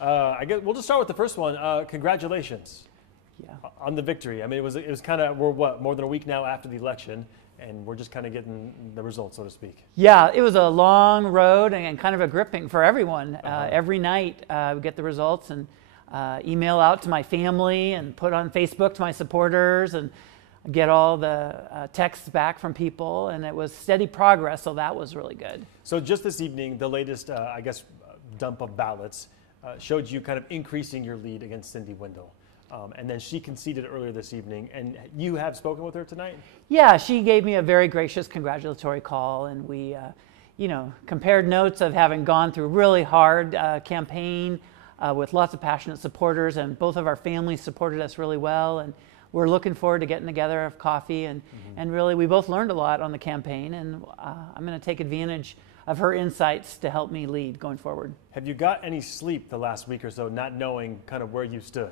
I guess we'll just start with the first one. Congratulations on the victory. I mean, it was kind of, we're more than a week now after the election, and we're just kind of getting the results, so to speak. Yeah, it was a long road and kind of a gripping for everyone. Every night we get the results and email out to my family and put on Facebook to my supporters and get all the texts back from people, and it was steady progress, so that was really good. So just this evening, the latest, dump of ballots showed you kind of increasing your lead against Cindy Wendle. And then she conceded earlier this evening, and you have spoken with her tonight? Yeah, she gave me a very gracious congratulatory call, and we, compared notes of having gone through a really hard campaign with lots of passionate supporters, and both of our families supported us really well, and we're looking forward to getting together, have coffee, and really we both learned a lot on the campaign, and I'm going to take advantage of her insights to help me lead going forward. Have you got any sleep the last week or so, not knowing kind of where you stood?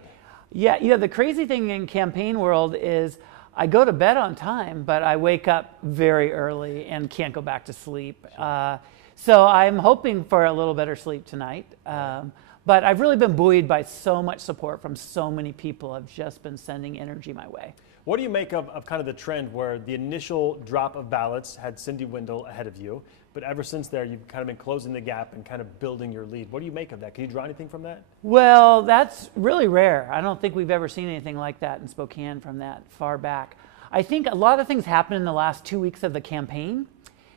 Yeah, the crazy thing in campaign world is I go to bed on time, but I wake up very early and can't go back to sleep. Sure. So I'm hoping for a little better sleep tonight. But I've really been buoyed by so much support from so many people who have just been sending energy my way. What do you make of kind of the trend where the initial drop of ballots had Cindy Wendle ahead of you, but ever since there you've kind of been closing the gap and kind of building your lead? What do you make of that? Can you draw anything from that? Well, that's really rare. I don't think we've ever seen anything like that in Spokane from that far back. I think a lot of things happened in the last 2 weeks of the campaign.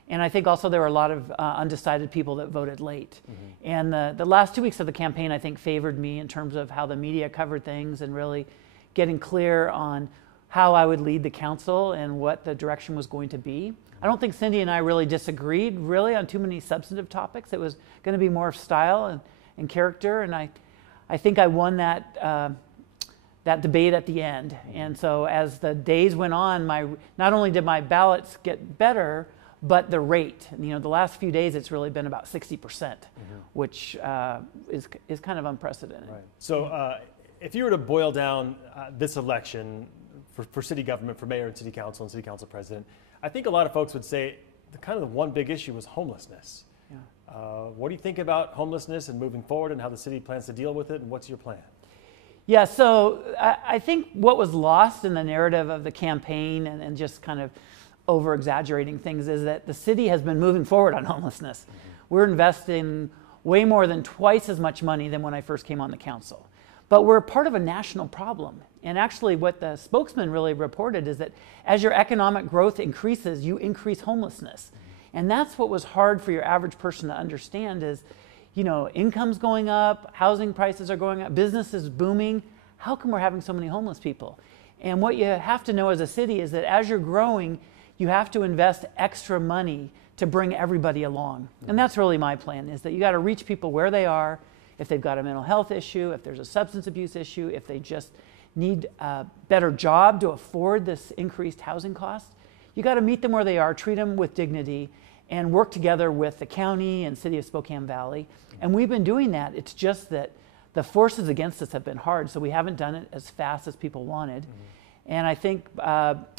And I think also there were a lot of undecided people that voted late. And the last 2 weeks of the campaign, I think, favored me in terms of how the media covered things and really getting clear on how I would lead the council and what the direction was going to be. I don't think Cindy and I really disagreed really on too many substantive topics. It was going to be more of style and character. And I think I won that debate at the end. And so as the days went on, not only did my ballots get better, but the rate, the last few days, it's really been about 60%, which is kind of unprecedented. Right. So if you were to boil down this election for city government, for mayor and city council president, I think a lot of folks would say the one big issue was homelessness. Yeah. What do you think about homelessness and moving forward and how the city plans to deal with it, and what's your plan? Yeah, so I think what was lost in the narrative of the campaign and just kind of over-exaggerating things is that the city has been moving forward on homelessness. We're investing way more than twice as much money than when I first came on the council. But we're part of a national problem. And actually what the spokesman really reported is that as your economic growth increases, you increase homelessness. And that's what was hard for your average person to understand is, income's going up, housing prices are going up, business is booming. How come we're having so many homeless people? And what you have to know as a city is that as you're growing, you have to invest extra money to bring everybody along. And that's really my plan, is that you got to reach people where they are, if they've got a mental health issue, if there's a substance abuse issue, if they just need a better job to afford this increased housing cost. You got to meet them where they are, treat them with dignity, and work together with the county and city of Spokane Valley. And we've been doing that. It's just that the forces against us have been hard, so we haven't done it as fast as people wanted. And I think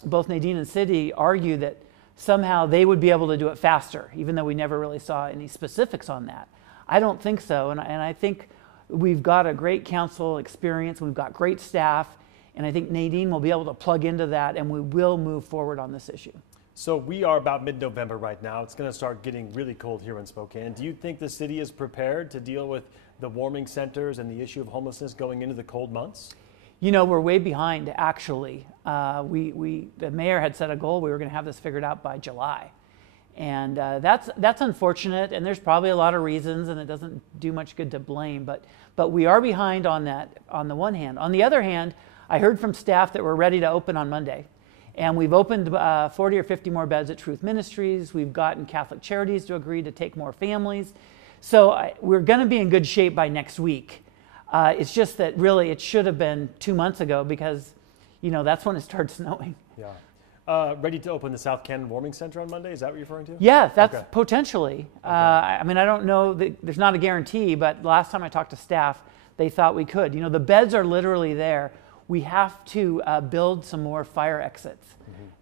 both Nadine and Cindy argue that somehow they would be able to do it faster, even though we never really saw any specifics on that. I don't think so, and I think we've got a great council experience, we've got great staff, and I think Nadine will be able to plug into that, and we will move forward on this issue. So we are about mid-November right now. It's going to start getting really cold here in Spokane. Do you think the city is prepared to deal with the warming centers and the issue of homelessness going into the cold months? We're way behind, actually. The mayor had set a goal. We were going to have this figured out by July. And that's unfortunate, and there's probably a lot of reasons, and it doesn't do much good to blame. But we are behind on that, on the one hand. On the other hand, I heard from staff that we're ready to open on Monday. And we've opened 40 or 50 more beds at Truth Ministries. We've gotten Catholic Charities to agree to take more families. So we're going to be in good shape by next week. It's just that really it should have been 2 months ago because, that's when it started snowing. Yeah. Ready to open the South Cannon Warming Center on Monday? Is that what you're referring to? Yeah, that's okay. Potentially. Okay. I don't know. There's not a guarantee, but last time I talked to staff, they thought we could. The beds are literally there. We have to build some more fire exits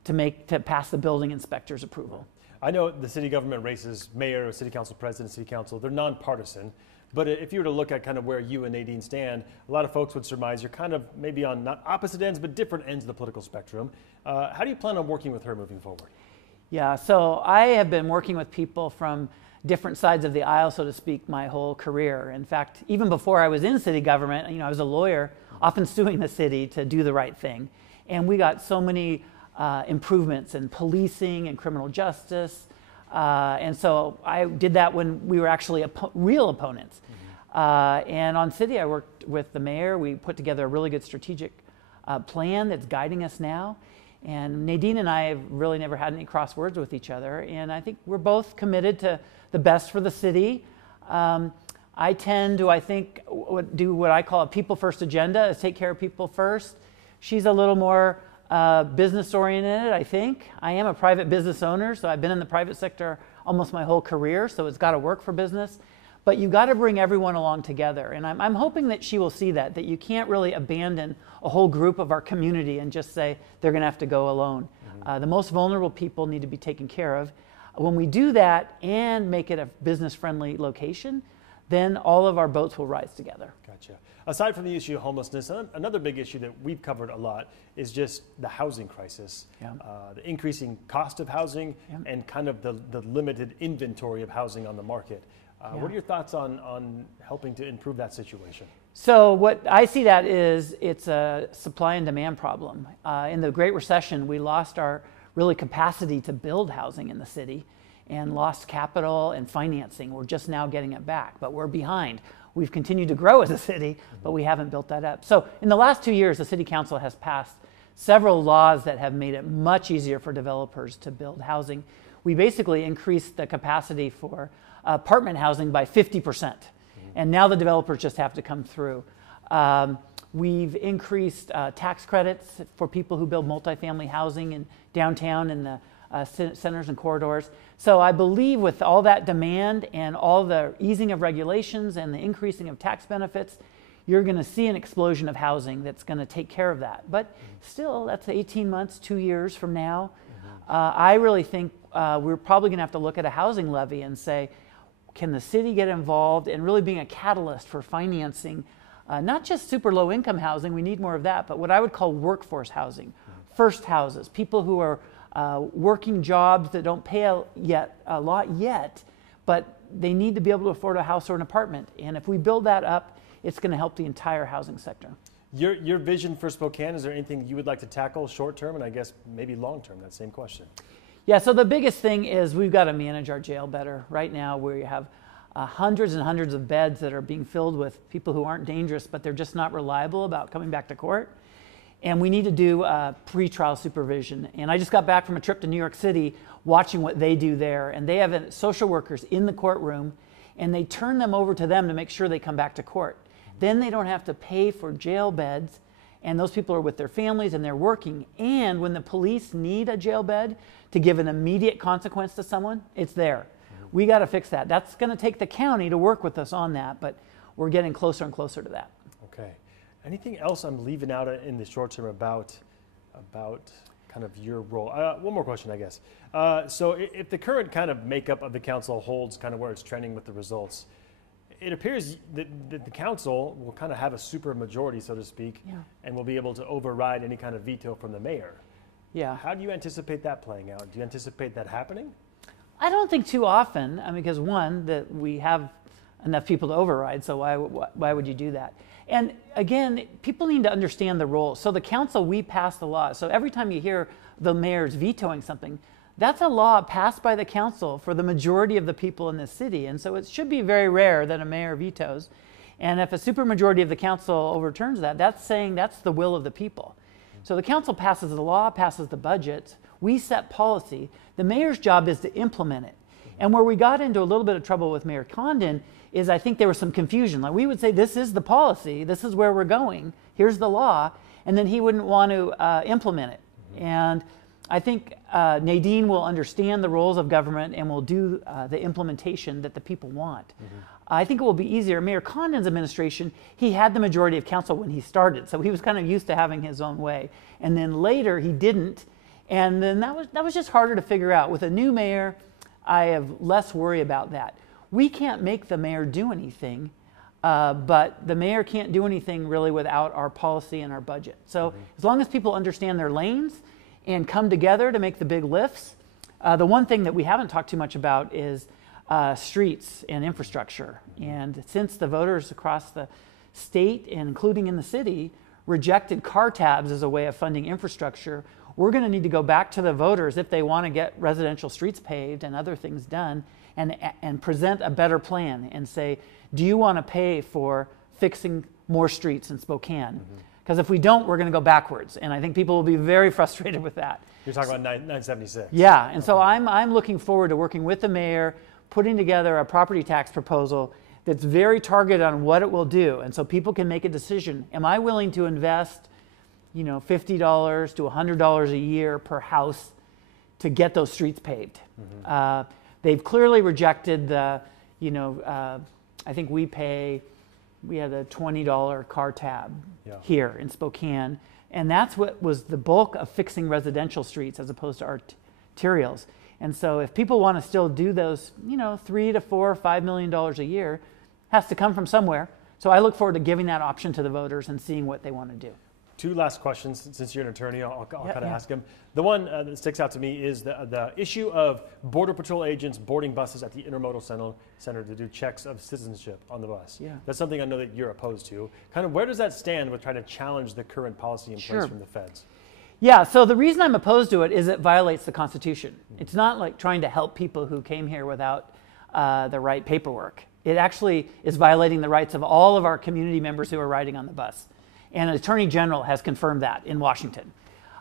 to pass the building inspector's approval. I know the city government races, mayor, city council president, city council, they're nonpartisan. But if you were to look at kind of where you and Nadine stand, a lot of folks would surmise you're kind of maybe on not opposite ends, but different ends of the political spectrum. How do you plan on working with her moving forward? Yeah, so I have been working with people from different sides of the aisle, so to speak, my whole career. In fact, even before I was in city government, I was a lawyer, often suing the city to do the right thing. And we got so many improvements in policing and criminal justice. And so I did that when we were actually real opponents. And on city, I worked with the mayor. We put together a really good strategic plan that's guiding us now. And Nadine and I have really never had any cross words with each other. And I think we're both committed to the best for the city. I tend to, do what I call a people first agenda, is take care of people first. She's a little more business oriented, I think. I am a private business owner, so I've been in the private sector almost my whole career, so it's got to work for business. But you've got to bring everyone along together. And I'm hoping that she will see that you can't really abandon a whole group of our community and just say they're going to have to go alone. The most vulnerable people need to be taken care of. When we do that and make it a business-friendly location, then all of our boats will rise together. Gotcha. Aside from the issue of homelessness, another big issue that we've covered a lot is just the housing crisis, the increasing cost of housing, and kind of the limited inventory of housing on the market. What are your thoughts on helping to improve that situation? So what I see that is it's a supply and demand problem. In the Great Recession, we lost our really capacity to build housing in the city and lost capital and financing. We're just now getting it back, but we're behind. We've continued to grow as a city, but we haven't built that up. So in the last 2 years, the City Council has passed several laws that have made it much easier for developers to build housing. We basically increased the capacity for apartment housing by 50%. And now the developers just have to come through. We've increased tax credits for people who build multifamily housing in downtown and the centers and corridors. So I believe with all that demand and all the easing of regulations and the increasing of tax benefits, you're going to see an explosion of housing that's going to take care of that. But still, that's 18 months, 2 years from now. I really think we're probably going to have to look at a housing levy and say, can the city get involved in really being a catalyst for financing not just super low income housing, we need more of that, but what I would call workforce housing, first houses, people who are working jobs that don't pay a lot yet, but they need to be able to afford a house or an apartment. And if we build that up, it's going to help the entire housing sector. Your vision for Spokane, is there anything you would like to tackle short term and I guess maybe long term, that same question? Yeah, so the biggest thing is we've got to manage our jail better. Right now we have hundreds and hundreds of beds that are being filled with people who aren't dangerous, but they're just not reliable about coming back to court. And we need to do pretrial supervision. And I just got back from a trip to New York City watching what they do there. And they have social workers in the courtroom, and they turn them over to them to make sure they come back to court. Then they don't have to pay for jail beds, and those people are with their families and they're working. And when the police need a jail bed to give an immediate consequence to someone, it's there. We got to fix that. That's going to take the county to work with us on that, but we're getting closer and closer to that. Okay. Anything else I'm leaving out in the short term about kind of your role? One more question, I guess. So if the current kind of makeup of the council holds kind of where it's trending with the results, it appears that the council will kind of have a super majority, so to speak, and will be able to override any kind of veto from the mayor. Yeah. How do you anticipate that playing out? Do you anticipate that happening? I don't think too often, because one, that we have enough people to override, so why would you do that? And again, people need to understand the role. So the council, we pass the law. So every time you hear the mayor's vetoing something, that's a law passed by the council for the majority of the people in this city. And so it should be very rare that a mayor vetoes. And if a supermajority of the council overturns that, that's saying that's the will of the people. So the council passes the law, passes the budget, we set policy. The mayor's job is to implement it. And where we got into a little bit of trouble with Mayor Condon is I think there was some confusion. Like we would say, this is the policy, this is where we're going, here's the law, and then he wouldn't want to implement it. And I think Nadine will understand the roles of government and will do the implementation that the people want. I think it will be easier. Mayor Condon's administration, he had the majority of council when he started, so he was kind of used to having his own way. And then later he didn't, and then that was just harder to figure out. With a new mayor, I have less worry about that. We can't make the mayor do anything. but the mayor can't do anything really without our policy and our budget. So as long as people understand their lanes and come together to make the big lifts, the one thing that we haven't talked too much about is streets and infrastructure. And since the voters across the state, and including in the city, rejected car tabs as a way of funding infrastructure, we're going to need to go back to the voters if they want to get residential streets paved and other things done, and present a better plan and say, do you want to pay for fixing more streets in Spokane? Because if we don't, we're going to go backwards. And I think people will be very frustrated with that. You're talking about 976. Yeah, and so I'm looking forward to working with the mayor, putting together a property tax proposal that's very targeted on what it will do. And so people can make a decision. Am I willing to invest, $50 to $100 a year per house to get those streets paved? They've clearly rejected the, I think we had a $20 car tab here in Spokane. And that's what was the bulk of fixing residential streets as opposed to arterials. And so if people want to still do those, $3 to $4 or $5 million a year, has to come from somewhere. So I look forward to giving that option to the voters and seeing what they want to do. Two last questions, since you're an attorney, I'll kind of ask them. The one that sticks out to me is the issue of Border Patrol agents boarding buses at the Intermodal Center to do checks of citizenship on the bus. That's something I know that you're opposed to. Kind of where does that stand with trying to challenge the current policy in place from the feds? Yeah, so the reason I'm opposed to it is it violates the Constitution. It's not like trying to help people who came here without the right paperwork. It actually is violating the rights of all of our community members who are riding on the bus. And an Attorney General has confirmed that in Washington.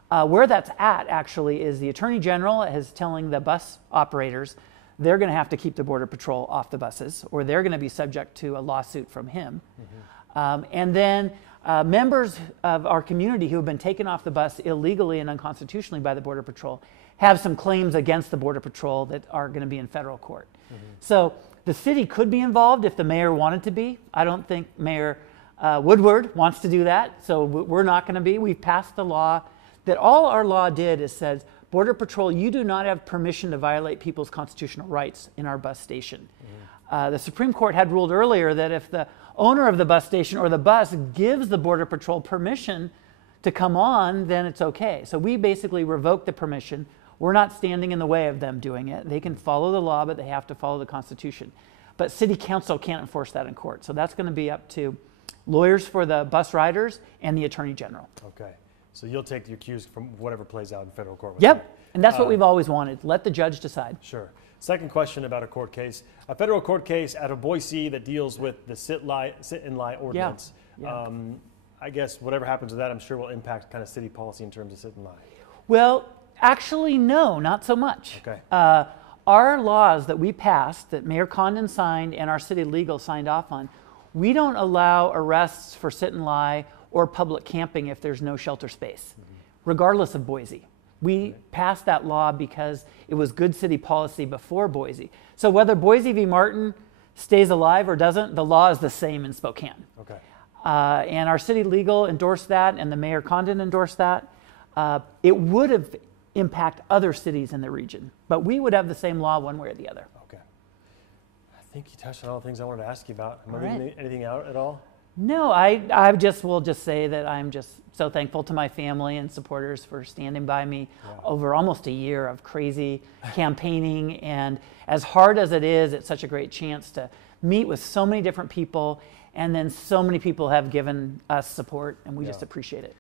Where that's at, actually, is the Attorney General is telling the bus operators they're going to have to keep the Border Patrol off the buses, or they're going to be subject to a lawsuit from him. And then members of our community who have been taken off the bus illegally and unconstitutionally by the Border Patrol have some claims against the Border Patrol that are going to be in federal court. So the city could be involved if the mayor wanted to be. I don't think Mayor Woodward wants to do that, so we're not going to be. We've passed the law that all our law did is says, Border Patrol, you do not have permission to violate people's constitutional rights in our bus station. The Supreme Court had ruled earlier that if the owner of the bus station or the bus gives the Border Patrol permission to come on, then it's okay. So we basically revoked the permission. We're not standing in the way of them doing it. They can follow the law, but they have to follow the Constitution. But City Council can't enforce that in court. So that's going to be up to lawyers for the bus riders and the Attorney General. Okay. So you'll take your cues from whatever plays out in federal court. Yep. And that's what we've always wanted. Let the judge decide. Sure. Second question about a court case. A federal court case out of Boise that deals with the sit and lie ordinance. I guess whatever happens with that, I'm sure will impact kind of city policy in terms of sit and lie. Well, actually, no, not so much. Okay. Our laws that we passed, that Mayor Condon signed and our city legal signed off on, we don't allow arrests for sit and lie or public camping if there's no shelter space, regardless of Boise. We passed that law because it was good city policy before Boise. So whether Boise v. Martin stays alive or doesn't, the law is the same in Spokane. Okay. And our city legal endorsed that, and the Mayor Condon endorsed that. It would have impacted other cities in the region, but we would have the same law one way or the other. Okay. I think you touched on all the things I wanted to ask you about. Am I leaving anything out at all? No, I will just say that I'm just so thankful to my family and supporters for standing by me over almost a year of crazy campaigning. And as hard as it is, it's such a great chance to meet with so many different people. And then so many people have given us support, and we just appreciate it.